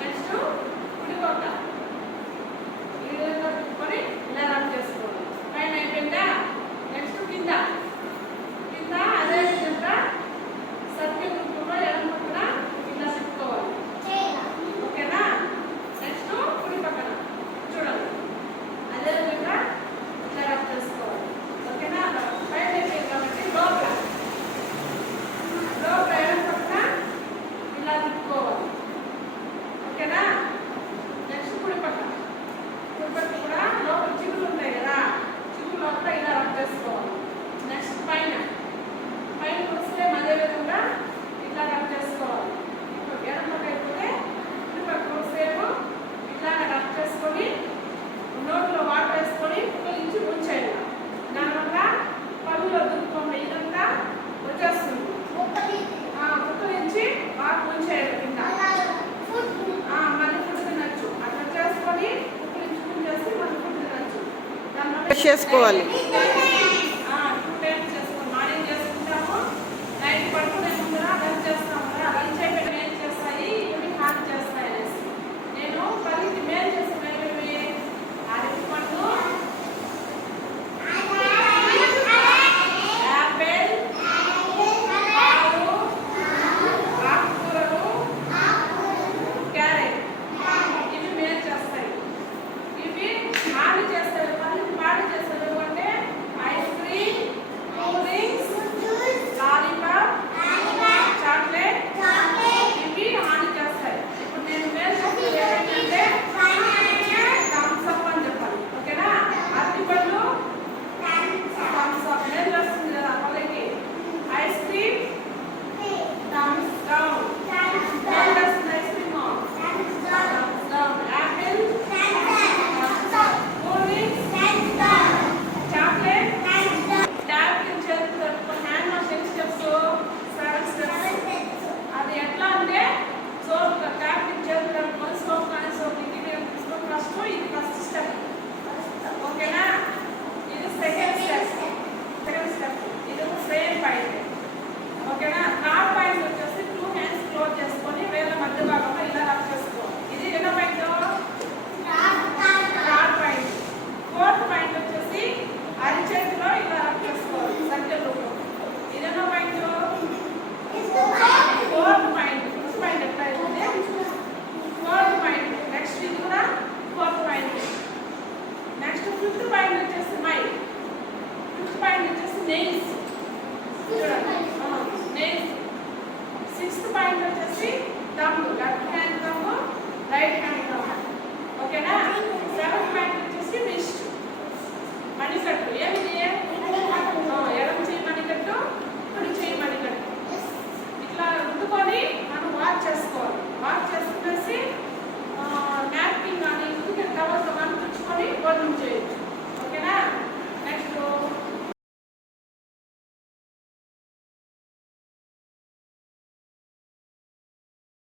Next కుడిపక్క ఈ విధంగా తిప్పుకొని ఇలా రబ్ చేసుకోవాలి. పైన అయిపోయిందా? నెక్స్ట్ కింద అదే విధంగా సర్కిల్ రూపంలో ఎడమ పక్కన ఇలా తిప్పుకోవాలి. ఓకేనా? నెక్స్ట్ కుడి పక్కన చూడండి అదే విధంగా ఇలా రబ్ చేసుకోవాలి. ఓకేనా? పైన అయిపోయింది కాబట్టి లోపల ఎడమ పక్కన ఇలా తిప్పుకోవాలి. ఓకేనా? నెక్స్ట్ కుడి పక్క కూడా లోపల చిగులు ఉంటాయి కదా, చిగులు లోపల ఇలా రబ్ చేసుకోవాలి. నెక్స్ట్ పైన వస్తే అదే విధంగా ఇట్లా రబ్ చేసుకోవాలి. ఎడమ పక్క అయిపోతే కుడి పక్క వస్తేమో ఇట్లా రబ్ చేసుకొని నోట్లో వాటర్ వేసుకొని పుక్కలించి ఉంచేయాలి. దానివల్ల పళ్ళులో దుర్గకుండా ఇదంతా వచ్చేస్తుంది. పుక్కలించి వాటర్ ఉంచేయాలి కింద. మళ్ళీ ఫుడ్ తినచ్చు. అట్లా చేసుకొని పుక్కలించుకుని చేస్తే మళ్ళీ ఫుడ్ తినచ్చు. దానివల్ల చేసుకోవాలి. 2 టైమ్స్ చేసుకోవాలి. మార్నింగ్ చేసుకుంటాము, నైట్ పడుకునే ముందర లంచ్ చేస్తాము కదా. లంచ్ అయిపోయి మేలు చేస్తాయి, ఇవి హార్ట్ చేస్తాయి అనేసి నేను పల్లికి మేలు చేస్తున్నాయి. అరటి పండు, యాపిల్, పాలు, ఆకుకూరలు, క్యారెట్ ఇవి మేలు చేస్తాయి. ఇవి హాని చేస్తాయి, పల్లికి పాడు చేస్తాయి. అంటే ice cream, cool drinks, lollipop, chocolate ఇవి హాని చేస్తాయి. ఇప్పుడు నేను మేలు చేసేది ఏంటంటే థమ్స్ అప్ అని చెప్పాలి. ఓకేనా? అరటిపళ్ళు థమ్స్ అప్ మేలు వస్తుంది కదా పల్లెకి. ఐస్ క్రీమ్ థమ్స్ డౌన్ మేలు వస్తుంది. Ice cream thumbs down. Apple cool drinks chocolate. ట్యాబ్కి చేతులు తట్టుకొని హ్యాండ్ వాష్ ఎన్ని స్టెప్స్? 7 స్టెప్స్. అది ఎట్లా అంటే సోప్ ట్యాబ్కి చేతులు తట్టుకొని సోప్ కానీ సోప్ ఇంటికి తీసుకొని ఫస్ట్ స్టెప్. ఓకేనా? ఇది సెకండ్ స్టెప్. ఇది సేమ్ పాయింట్. ఓకేనా? థర్డ్ పాయింట్ వచ్చేసి 2 హ్యాండ్స్ క్లోజ్ చేసుకొని వేల మధ్య భాగంలో ఇలా రబ్ చేసుకోవాలి. ఇది ఎన్నో point? Third point. Fourth point వచ్చేసి అరిచేతిలో ఇలా రబ్ చేసుకోవాలి సర్కిల్ రూపంలో. ఇది ఎన్నో point? Fourth point. Fifth point ఎట్లా అయితే ఫోర్త్ పాయింట్. నెక్స్ట్ ఇది కూడా fourth point. Next fifth point వచ్చేసి ఫిఫ్త్ పాయింట్ వచ్చేసి నెయిల్స్. నెయిల్స్. సిక్స్త్ పాయింట్ వచ్చేసి thumb. Left hand thumb, right hand thumb. ఓకేనా? సెవెంత్ పాయింట్ వచ్చేసి రిస్ట్. మణికట్టు. ఏమిటి?